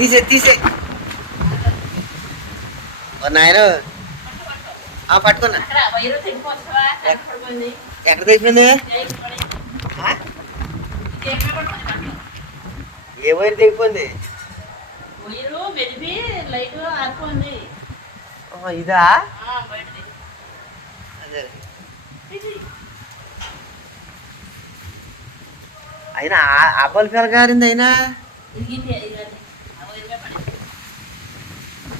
తీసే తీసే నాయన. పట్టుకున్నా. ఎక్కడ తెచ్చిపోయింది? ఏ వైర్ తెగిపోయింది? వైరు ఇదా? అయినా అబ్బాయి ఆ అయినా ఇరిగింది ఇది అది. ఆ వైరుగా పడింది. ఆ. ఈ వై- అది పట్టుకుంటారు ఇది.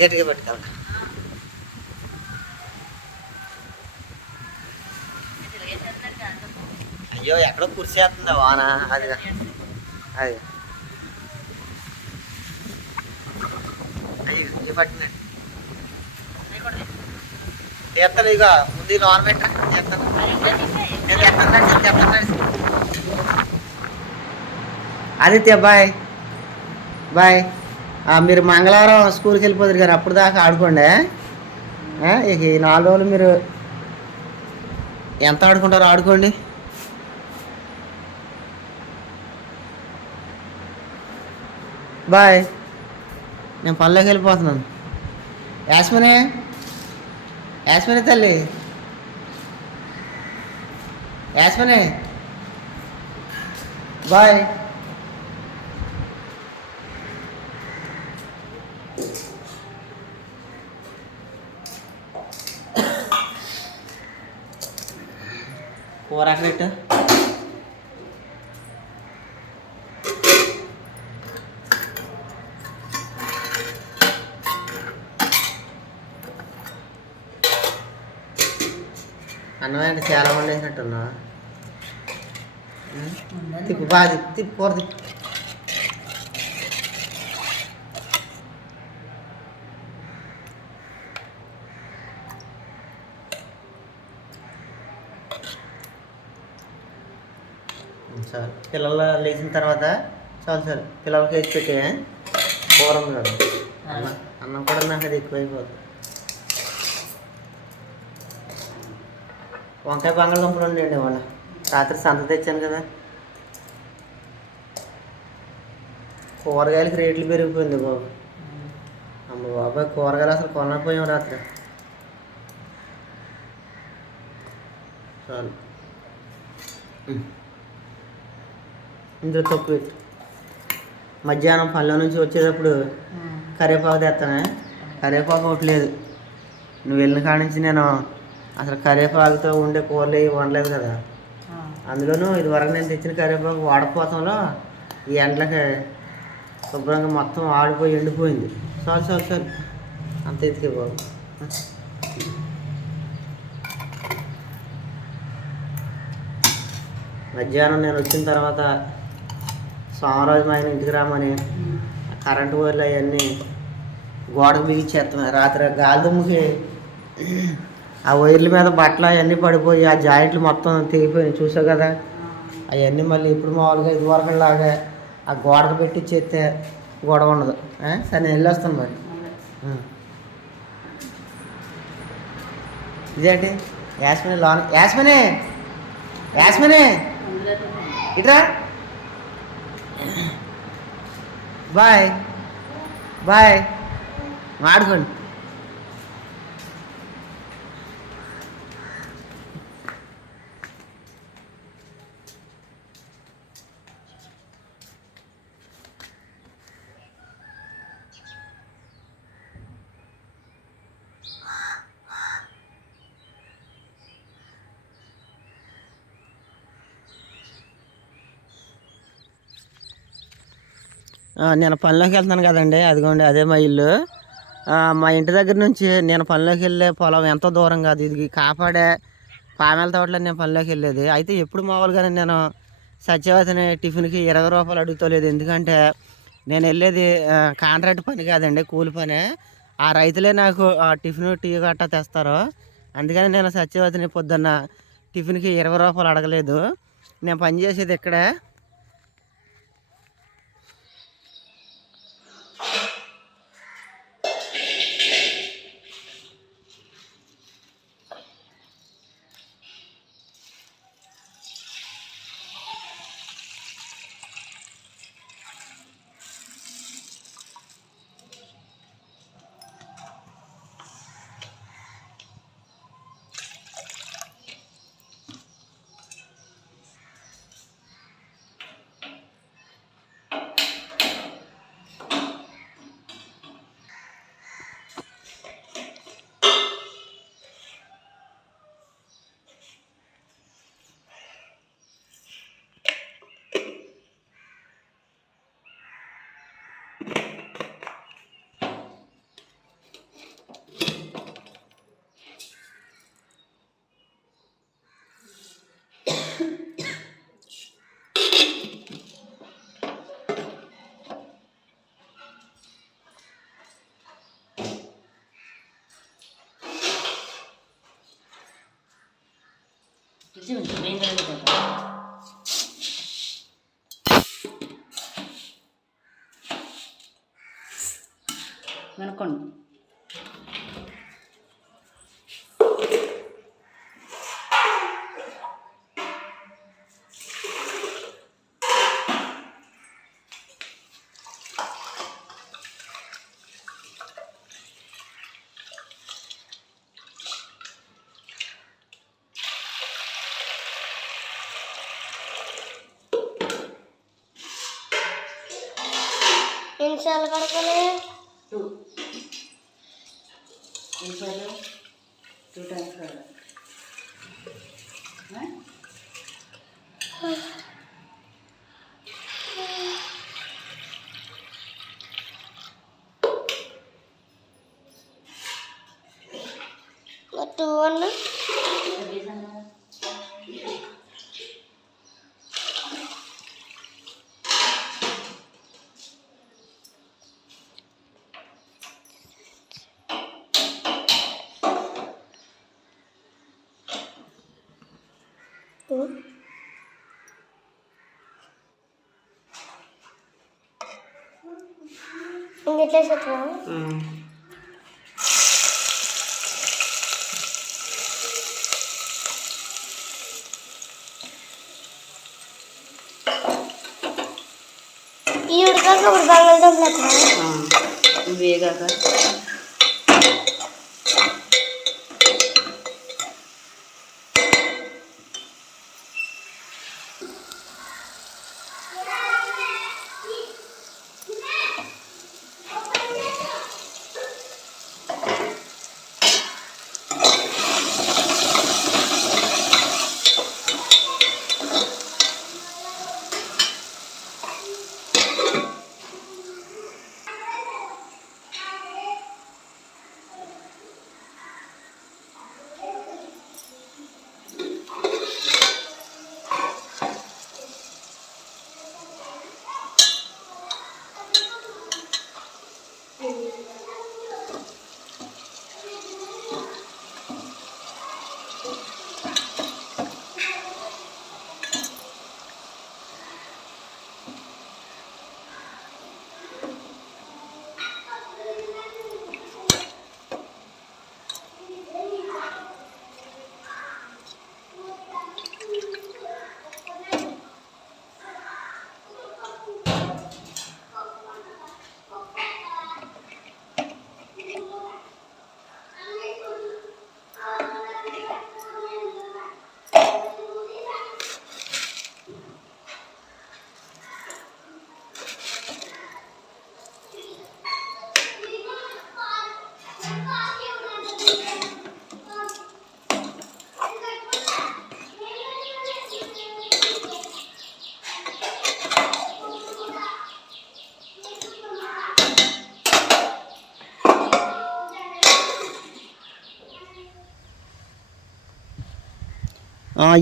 గట్టిగా అందుకు. అయ్యో ఎక్కడో కుర్చేస్తుంది వాన అది అది అయ్యో ఇది పట్టినట్టు అది కూడా తీసి. తీస్తాను ఇక ముందు లోన్ పెట్టా ఆదిత్య బాయ్. బాయ్. మీరు మంగళవారం స్కూల్కి వెళ్ళిపోతారు కానీ అప్పుడు దాకా ఆడుకోండి ఇక ఈ నాలుగు రోజులు మీరు ఎంత ఆడుకుంటారో ఆడుకోండి. బాయ్. నేను పనిలోకి వెళ్ళిపోతున్నాను. యాస్మినే. యాస్మినే తల్లి. యాస్మినే. బాయ్. కూర అక్కడ అన్నం అంటే చాలా మంది వేసినట్టున్నా తిప్పు బాగా తిప్పు తిప్పు కూర తిప్పు. చాలు. పిల్లలు లేచిన తర్వాత చాలు చాలు. పిల్లలకి వేసి పెట్టే కూర ఉంది కదా. అన్నం అన్నం కూడా నాకు అది ఎక్కువైపోతుంది. వంకాయ బంగాళదుంపలు ఉండండి వాళ్ళ రాత్రి సంత తెచ్చాను కదా. కూరగాయలకి రేట్లు పెరిగిపోయింది బాబు. అమ్మ బాబాయ్ కూరగాయలు అసలు కొనకపోయాం రాత్రి. చాలు. ఇందులో పెట్టు. మధ్యాహ్నం పనిలో నుంచి వచ్చేటప్పుడు కరివేపాకు తెస్తానే కరివేపాకు ఒకటి లేదు. నువ్వు వెళ్ళిన కాడ నుంచి నేను అసలు కరివేపాకుతో ఉండే కూరలు ఏవి వండలేదు కదా. అందులోనూ ఇదివరకు నేను తెచ్చిన కరివేపాకు వాడపోతంలో ఈ ఎండలకి శుభ్రంగా మొత్తం ఆడిపోయి ఎండిపోయింది. చాలు చాలు చాలు. అంత ఎత్తుకే బాబు. మధ్యాహ్నం నేను వచ్చిన తర్వాత సోమరాజు మా ఆయన ఇంటికి రామని కరెంటు వైర్లు అవన్నీ గోడకు బిగించేస్తున్నాయి రాత్రి గాలి దుమ్ముకి ఆ వైర్ల మీద బట్టలు అవన్నీ పడిపోయి ఆ జాయింట్లు మొత్తం తెగిపోయినాయి. చూసావు కదా? అవన్నీ మళ్ళీ ఇప్పుడు మామూలుగా ఇది లాగా ఆ గోడకు పెట్టి చేస్తే గొడవ ఉండదు. సరే నేను వెళ్ళొస్తాను మరి. ఇదేంటి? యాస్మిని లోన్ యాస్మిని! యాస్మిని! ఇట్రా! బాయ్. బాయ్. మాడుకోండి నేను పనిలోకి వెళ్తాను కదండి. అదిగోండి అదే మా ఇల్లు. మా ఇంటి దగ్గర నుంచి నేను పనిలోకి వెళ్ళే పొలం ఎంతో దూరం కాదు. ఇది కాపాడే పామెల తోటలో నేను పనిలోకి వెళ్ళేది. అయితే ఎప్పుడు మామూలుగానే నేను సత్యవతిని టిఫిన్కి ఇరవై రూపాయలు అడుగుతోలేదు. ఎందుకంటే నేను వెళ్ళేది కాంట్రాక్ట్ పని కాదండి కూలి పని. ఆ రైతులే నాకు ఆ, టిఫిన్ టీ గట్టా తెస్తారు. అందుకని నేను సత్యవతిని పొద్దున్న టిఫిన్కి ఇరవై రూపాయలు అడగలేదు. నేను పని చేసేది ఇక్కడే. 就本就不应该那个。నిమిషాలు కడకలే టూ నిమిషాలు టూ టైమ్స్ కడగాలి టూ వన్ టూ ఇంకెట్లా చెప్పరా ఈ ఉడకాక ఎక్కడ వేగాక.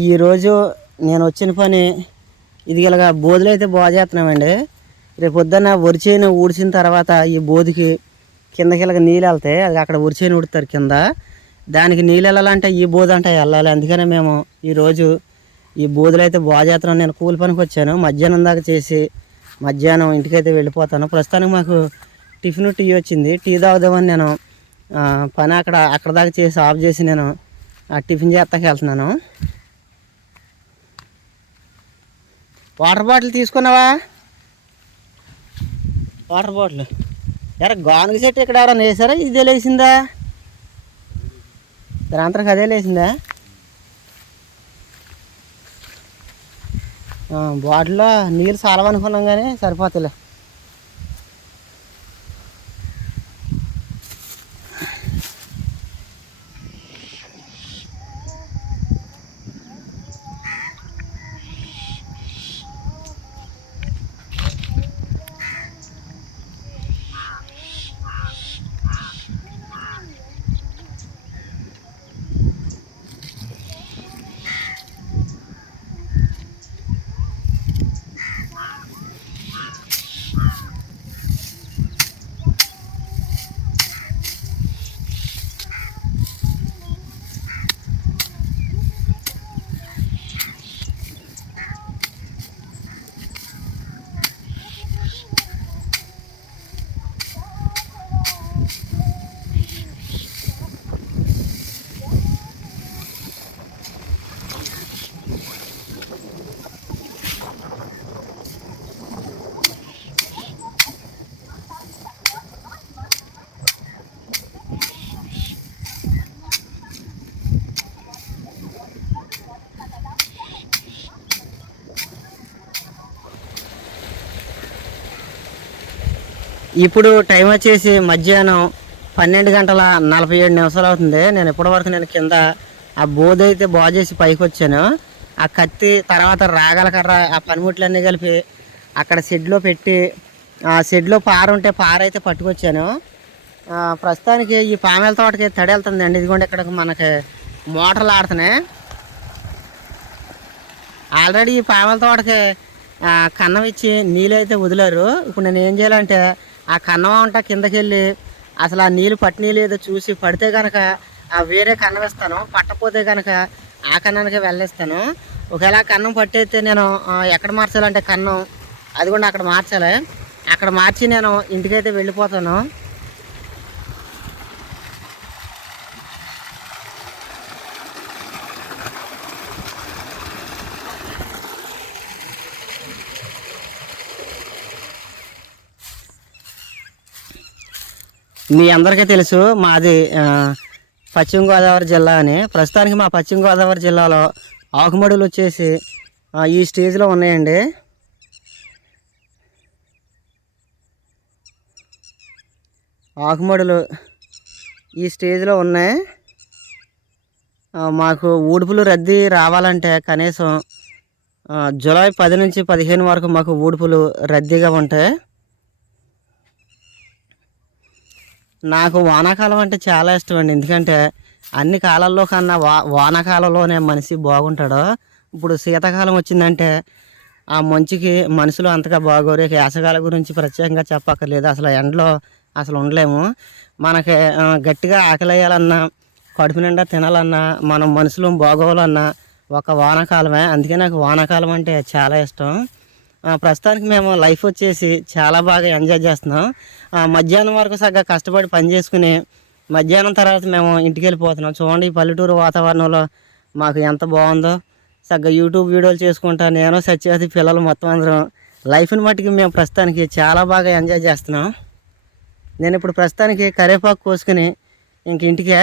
ఈరోజు నేను వచ్చిన పని ఇది ఇలాగ బోధులు అయితే బాగా చేస్తున్నామండి. రేపు పొద్దున్న వరిచేను ఊడ్చిన తర్వాత ఈ బోధికి కిందకి ఇలాగ నీళ్ళు వెళ్తాయి అది అక్కడ వరిచేను ఊడుతారు కింద. దానికి నీళ్ళు వెళ్ళాలంటే ఈ బోధ అంటే వెళ్ళాలి. అందుకనే మేము ఈరోజు ఈ బోధులు అయితే బాగా చేస్తున్నాం. నేను కూలి పనికి వచ్చాను. మధ్యాహ్నం దాకా చేసి మధ్యాహ్నం ఇంటికైతే వెళ్ళిపోతాను. ప్రస్తుతానికి మాకు టిఫిన్ టీ వచ్చింది. టీ తాగుదామని నేను పని అక్కడ అక్కడ దాకా చేసి ఆఫ్ చేసి నేను ఆ టిఫిన్ చేస్తాకి వెళ్తున్నాను. వాటర్ బాటిల్ తీసుకున్నావా? Water bottle? ఎరా గానుగ చెట్టు ఇక్కడ ఎవరైనా వేసారా? ఇదే లేచిందా? దాని అదే లేచిందా? బాటిల్లో నీళ్ళు చాలవనుకున్నాం కానీ సరిపోతలే. ఇప్పుడు టైం వచ్చేసి మధ్యాహ్నం పన్నెండు గంటల నలభై ఏడు నిమిషాలు అవుతుంది. నేను ఇప్పటివరకు నేను కింద ఆ బోధ అయితే బాగు చేసి పైకి వచ్చాను. ఆ కత్తి తర్వాత రాగల కర్ర ఆ పనిముట్లన్నీ కలిపి అక్కడ షెడ్లో పెట్టి ఆ షెడ్లో పార ఉంటే పార అయితే పట్టుకొచ్చాను. ప్రస్తుతానికి ఈ పామెల తోటకి తడి వెళ్తుందండి. ఇదిగోండి ఇక్కడ మనకి మోటార్లు ఆడుతున్నాయి. ఆల్రెడీ ఈ పామెల తోటకి కన్నం ఇచ్చి నీళ్ళు అయితే వదిలారు. ఇప్పుడు నేను ఏం చేయాలంటే ఆ కన్నం అంట కిందకెళ్ళి అసలు ఆ నీళ్ళు పట్టినీ లేదో చూసి పడితే కనుక ఆ వేరే కన్నం ఇస్తాను పట్టపోతే కనుక ఆ కన్నానికి వెళ్ళిస్తాను. ఒకవేళ కన్నం పట్టయితే నేను ఎక్కడ మార్చాలంటే కన్నం? అది కూడా అక్కడ మార్చాలి. అక్కడ మార్చి నేను ఇంటికైతే వెళ్ళిపోతాను. మీ అందరికీ తెలుసు మాది పశ్చిమ గోదావరి జిల్లా అని. ప్రస్తుతానికి మా పశ్చిమ గోదావరి జిల్లాలో ఆకుమడులు వచ్చేసి ఈ స్టేజ్లో ఉన్నాయండి. ఆకుమడులు ఈ స్టేజ్లో ఉన్నాయి. మాకు ఊడుపులు రద్దీ రావాలంటే కనీసం జూలై పది నుంచి పదిహేను వరకు మాకు ఊడుపులు రద్దీగా ఉంటాయి. నాకు వానాకాలం అంటే చాలా ఇష్టం అండి ఎందుకంటే అన్ని కాలాల్లో కన్నా వా వానాకాలంలోనే మనిషి బాగుంటాడు. ఇప్పుడు శీతాకాలం వచ్చిందంటే ఆ మంచుకి మనుషులు అంతగా బాగోరు. ఇక వేసవికాలం గురించి ప్రత్యేకంగా చెప్పక్కర్లేదు. అసలు ఎండలో అసలు ఉండలేము. మనకి గట్టిగా ఆకలేయాలన్నా కడుపు నిండా తినాలన్నా మనం మనుషులు బాగోవాలన్నా ఒక వానాకాలమే. అందుకే నాకు వానాకాలం అంటే చాలా ఇష్టం. ప్రస్తుతానికి మేము లైఫ్ వచ్చేసి చాలా బాగా ఎంజాయ్ చేస్తున్నాం. మధ్యాహ్నం వరకు సగ్గా కష్టపడి పని చేసుకుని మధ్యాహ్నం తర్వాత మేము ఇంటికి వెళ్ళిపోతున్నాం. చూడండి ఈ పల్లెటూరు వాతావరణంలో మాకు ఎంత బాగుందో. సగ్గా యూట్యూబ్ వీడియోలు చేసుకుంటా నేను సత్యవతి పిల్లలు మొత్తం అందరం. లైఫ్ని మట్టుకి మేము ప్రస్తుతానికి చాలా బాగా ఎంజాయ్ చేస్తున్నాం. నేను ఇప్పుడు ప్రస్తుతానికి కరివేపాకు కోసుకుని ఇంక ఇంటికే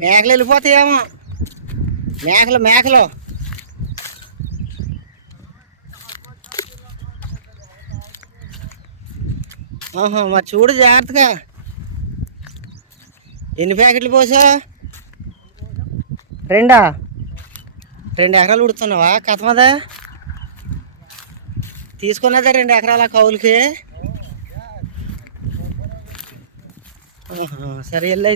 మేకలు వెళ్ళిపోతాయేమో. మేకలు మేకలు. ఆహా మరి చూడు జాగ్రత్తగా. ఎన్ని ప్యాకెట్లు పోసా రెండా? రెండు ఎకరాలు ఉడుతున్నావా కథమదా తీసుకున్నదే రెండు ఎకరాల కౌలుకి? సరే వెళ్ళి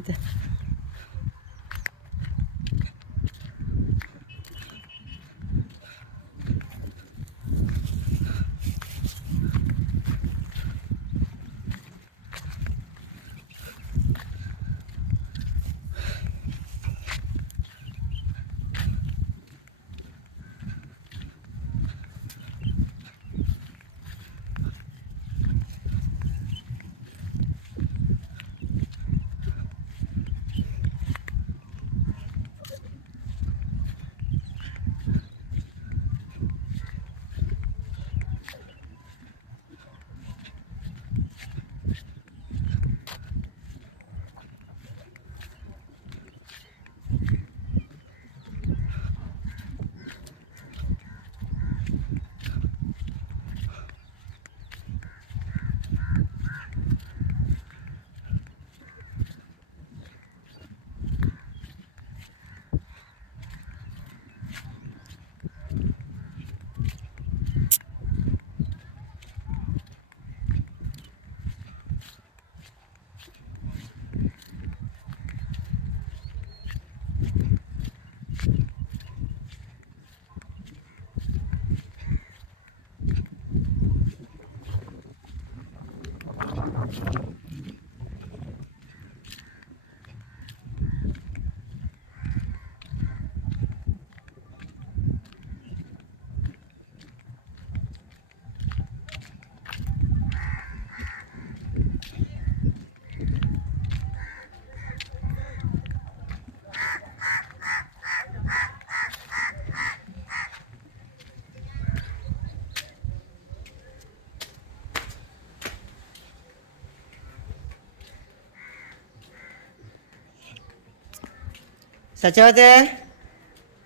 సత్యవతి?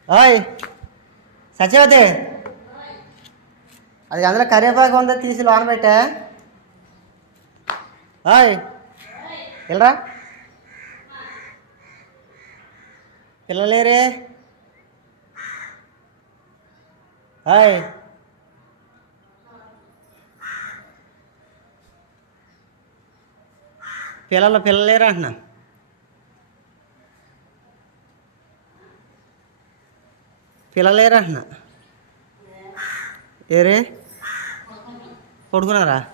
ఓయ్! సత్యవతి! అది అందులో కరివేపాకు ఉందో తీసి లోన పెట్టా. ఓయ్! వెళ్ళరా? పిల్లలేరే హాయ్ పిల్లలు పిల్లలేరా అంటున్నా? పిల్లలేరా అన్న ఏరే? పడుకున్నారా?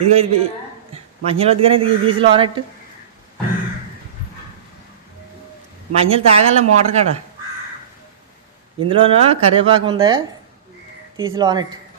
ఇదిగో ఇది బీ- మంచినీళ్ళు వద్దు కానీ ఇది బీసీలో ఆనట్టు మంచినీళ్ళు తాగాల మోటార్ కాడ. ఇందులోనూ కరివేపాకు ఉంది తీసి లోనట్టు.